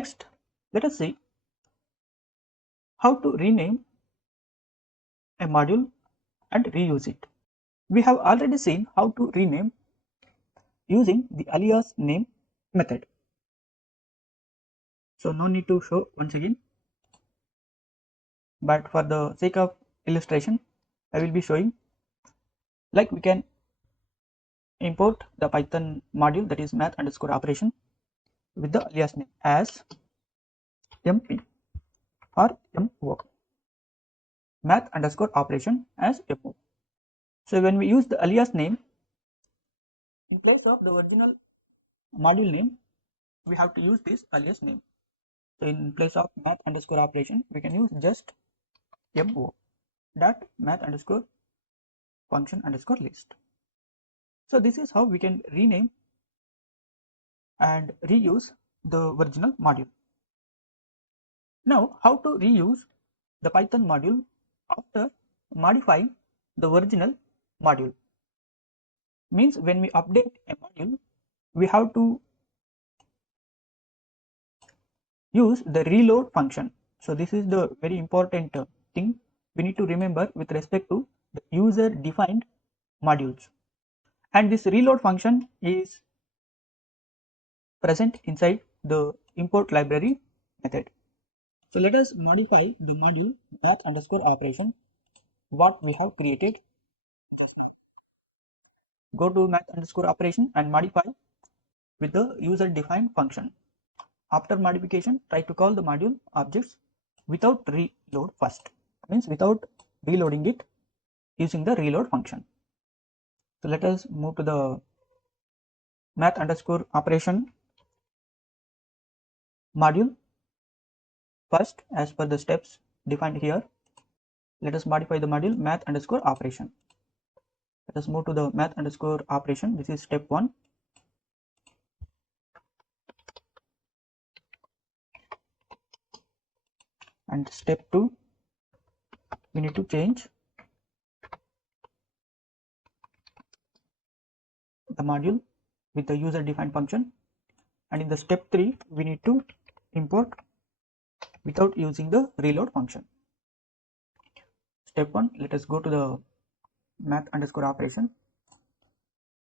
Next, let us see how to rename a module and reuse it. We have already seen how to rename using the alias name method. So no need to show once again, but for the sake of illustration, I will be showing like we can import the Python module, that is math underscore operation, with the alias name as MP or MO, math underscore operation as MO. So when we use the alias name in place of the original module name, we have to use this alias name. So in place of math underscore operation, we can use just MO dot math underscore function underscore list. So this is how we can rename and reuse the original module. Now, how to reuse the Python module after modifying the original module? Means when we update a module, we have to use the reload function. So this is the very important thing we need to remember with respect to the user defined modules. And this reload function is present inside the import library method. So let us modify the module math underscore operation what we have created just now. Go to math underscore operation and modify with the user defined function. After modification, try to call the module objects without reload first, means without reloading it using the reload function. So let us move to the math underscore operation module. First, as per the steps defined here, let us modify the module math underscore operation. Let us move to the math underscore operation. This is step 1. And step 2, we need to change the module with the user defined function. And in the step 3, we need to import without using the reload function. Step 1, let us go to the math underscore operation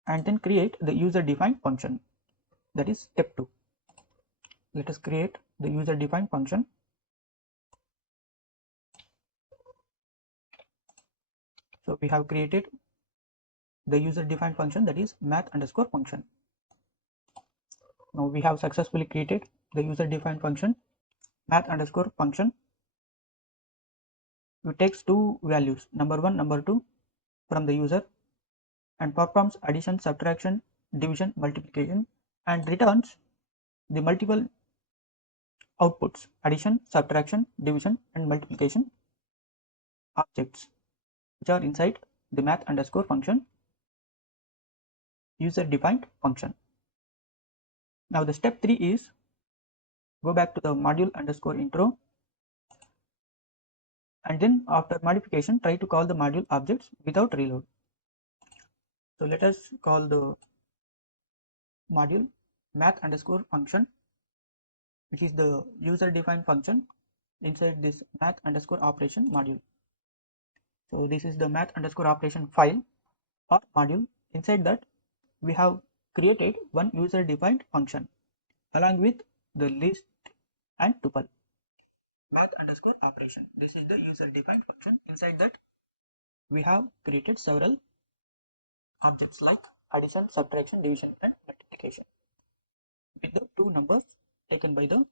and then create the user defined function. That is step 2. Let us create the user defined function. So we have created the user defined function, that is math underscore function. Now we have successfully created the user defined function math underscore function. It takes two values, number 1, number 2 from the user, and performs addition, subtraction, division, multiplication, and returns the multiple outputs, addition, subtraction, division, and multiplication objects, which are inside the math underscore function user defined function. Now the step 3 is go back to the module underscore intro, and then after modification try to call the module objects without reload. So let us call the module math underscore function, which is the user defined function inside this math underscore operation module. So this is the math underscore operation file or module. Inside that we have created one user defined function along with the list and tuple math underscore operation. This is the user defined function. Inside that we have created several objects like addition, subtraction, division, and multiplication with the two numbers taken by the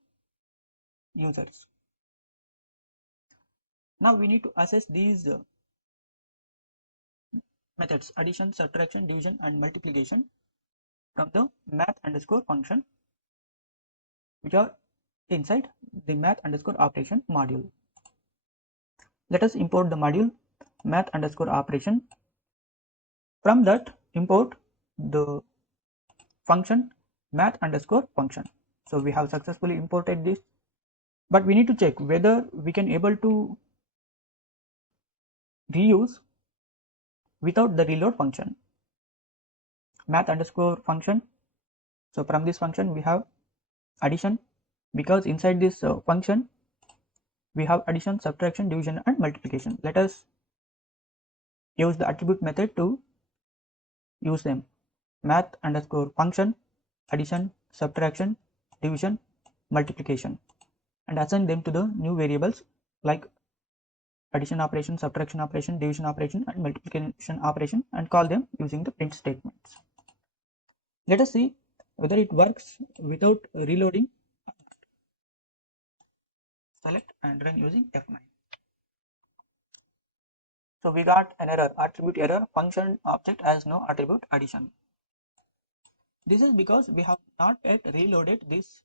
users. Now we need to access these methods addition, subtraction, division, and multiplication from the math underscore function, which are inside the math underscore operation module. Let us import the module math underscore operation. From that, import the function math underscore function. So we have successfully imported this, but we need to check whether we can able to reuse without the reload function math underscore function. So from this function we have addition, because inside this function we have addition, subtraction, division and multiplication. Let us use the attribute method to use them. Math underscore function, addition, subtraction, division, multiplication, and assign them to the new variables like addition operation, subtraction operation, division operation and multiplication operation, and call them using the print statements. Let us see whether it works without reloading or not. Select and run using F9. So we got an error, attribute error, function object has no attribute addition. This is because we have not yet reloaded this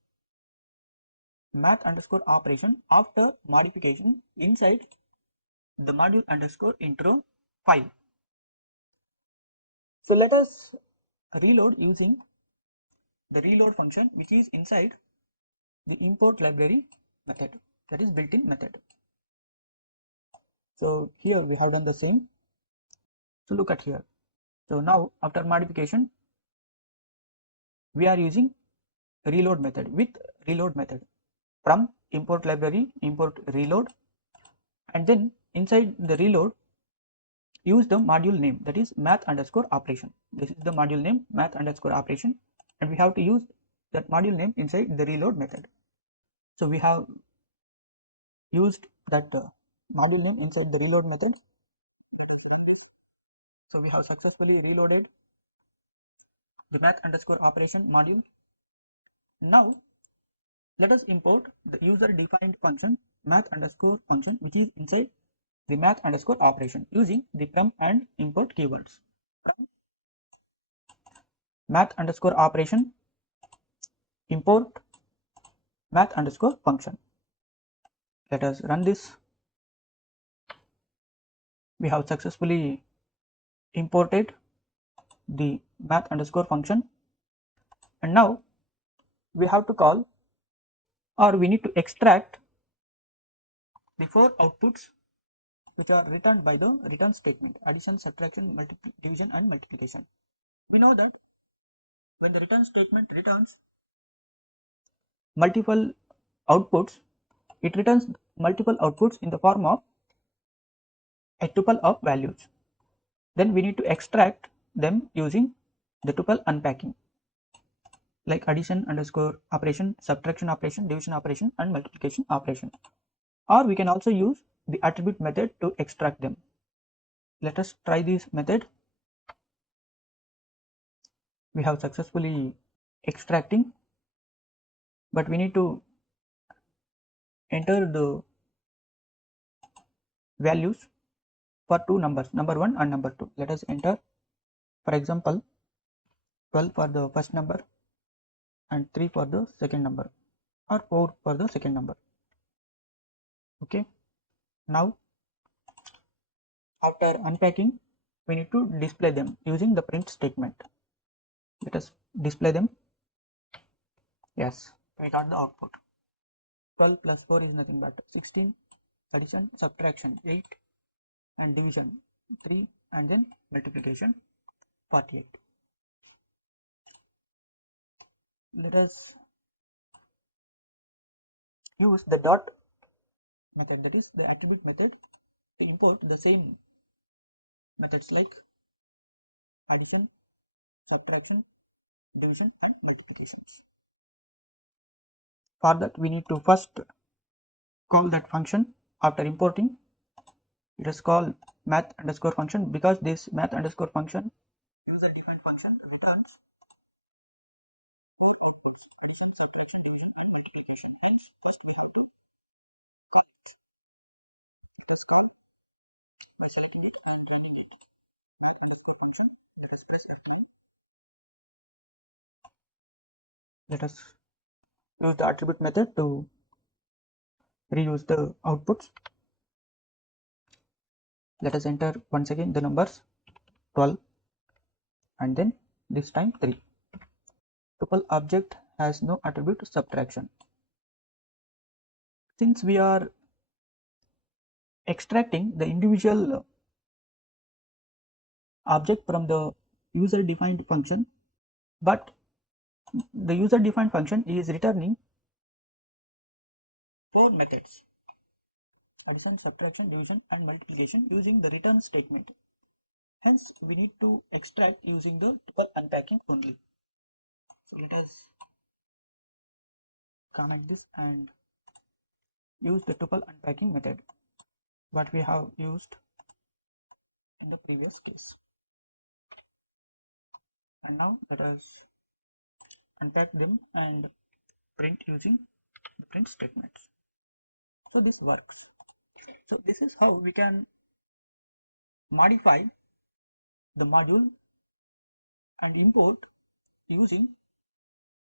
math underscore operation after modification inside the module underscore intro file. So let us reload using the reload function, which is inside the import library method, that is built-in method. So here we have done the same. So look at here. So now after modification we are using reload method with reload method from import library import reload, and then inside the reload use the module name, that is math underscore operation. This is the module name, math underscore operation, and we have to use that module name inside the reload method. So we have used that module name inside the reload method. Let us run this. So we have successfully reloaded the math underscore operation module. Now let us import the user defined function math underscore function, which is inside the math underscore operation using the from and import keywords. From math underscore operation import math underscore function. Let us run this. We have successfully imported the math underscore function, and now we have to call, or we need to extract the 4 outputs which are returned by the return statement: addition, subtraction, division and multiplication. We know that when the return statement returns multiple outputs, it returns multiple outputs in the form of a tuple of values. Then we need to extract them using the tuple unpacking, like addition underscore operation, subtraction operation, division operation and multiplication operation. Or we can also use the attribute method to extract them. Let us try this method. We have successfully extracting, but we need to enter the values for 2 numbers, number 1 and number 2. Let us enter, for example, 12 for the first number and 3 for the second number, or 4 for the second number. Okay, now after unpacking we need to display them using the print statement. Let us display them. Yes, we got the output. 12 plus 4 is nothing but 16, addition, subtraction 8 and division 3, and then multiplication 48. Let us use the dot method, that is the attribute method, to import the same methods like addition, subtraction, division and multiplications. For that we need to first call that function. After importing, it is called math underscore function, because this math underscore function user defined function returns 4 outputs: addition, subtraction, division and multiplication. Hence first we have to call it. Let us call by selecting it and running it, math underscore function. Let us press F9. Let us use the attribute method to reuse the outputs. Let us enter once again the numbers 12 and then this time 3. Tuple object has no attribute subtraction. Since we are extracting the individual object from the user defined function, but the user defined function is returning 4 methods: addition, subtraction, division and multiplication using the return statement. Hence, we need to extract using the tuple unpacking only. So let us comment this and use the tuple unpacking method, what we have used in the previous case. And now let us unpack them and print using the print statements. So this works. So this is how we can modify the module and import using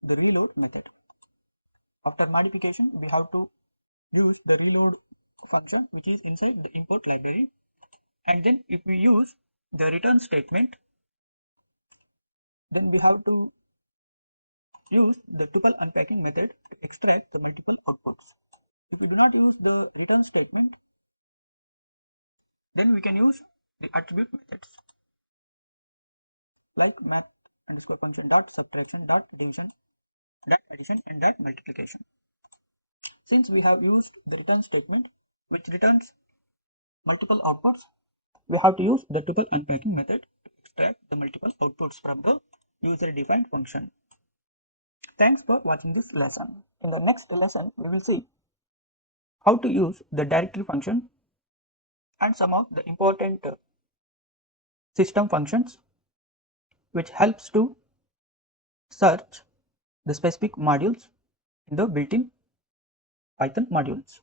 the reload method. After modification, we have to use the reload function which is inside the import library, and then if we use the return statement, then we have to use the tuple unpacking method to extract the multiple outputs. If we do not use the return statement, then we can use the attribute methods like math underscore function dot subtraction dot division dot addition and dot multiplication. Since we have used the return statement which returns multiple outputs, we have to use the tuple unpacking method to extract the multiple outputs from the user defined function. Thanks for watching this lesson. In the next lesson, we will see how to use the directory function and some of the important system functions which helps to search the specific modules in the built-in Python modules.